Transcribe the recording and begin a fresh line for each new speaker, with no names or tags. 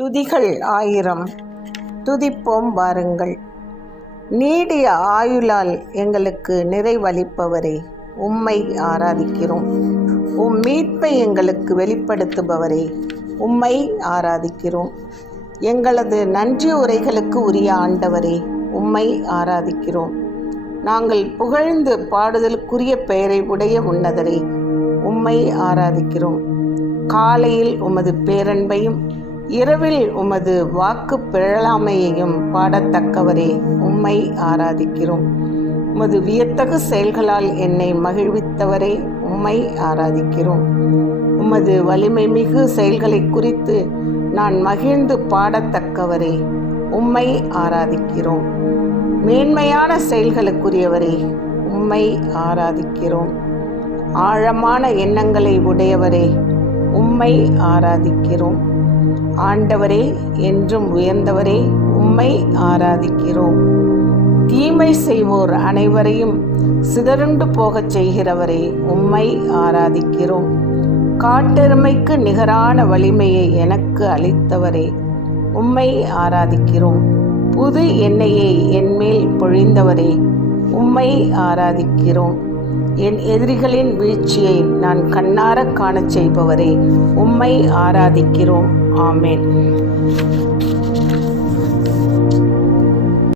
துதிகள் ஆயிரம். துதிப்போம் வாருங்கள். நீடிய ஆயுளால் எங்களுக்கு நிறைவளிப்பவரே உம்மை ஆராதிக்கிறோம். உம் மீட்பை எங்களுக்கு வெளிப்படுத்துபவரே உம்மை ஆராதிக்கிறோம். எங்களது நன்றி உரைகளுக்கு உரிய ஆண்டவரே உம்மை ஆராதிக்கிறோம். நாங்கள் புகழ்ந்து பாடுதலுக்குரிய பெயரை உடைய உன்னதரே உம்மை ஆராதிக்கிறோம். காலையில் உமது பேரன்பையும் இரவில் உமது வாக்கு பிழலாமையையும் பாடத்தக்கவரே உம்மை ஆராதிக்கிறோம். உமது வியத்தகு செயல்களால் என்னை மகிழ்வித்தவரே உம்மை ஆராதிக்கிறோம். உமது வலிமை மிகு செயல்களை குறித்து நான் மகிழ்ந்து பாடத்தக்கவரே உம்மை ஆராதிக்கிறோம். மேன்மையான செயல்களுக்குரியவரே உம்மை ஆராதிக்கிறோம். ஆழமான எண்ணங்களை உடையவரே உம்மை ஆராதிக்கிறோம். ஆண்டவரே என்றும் உயர்ந்தவரே உம்மை ஆராதிக்கிறோம். தீமை செய்வோர் அனைவரையும் சிதறுண்டு போகச் செய்கிறவரே உம்மை ஆராதிக்கிறோம். காட்டெருமைக்கு நிகரான வலிமையை எனக்கு அளித்தவரே உம்மை ஆராதிக்கிறோம். புது எண்ணெயை என்மேல் பொழிந்தவரே உம்மை ஆராதிக்கிறோம். என் எதிரிகளின் வீழ்ச்சியை நான் கண்ணார காணச் செய்பவரே உம்மை ஆராதிக்கிறோம். ஆமேன்.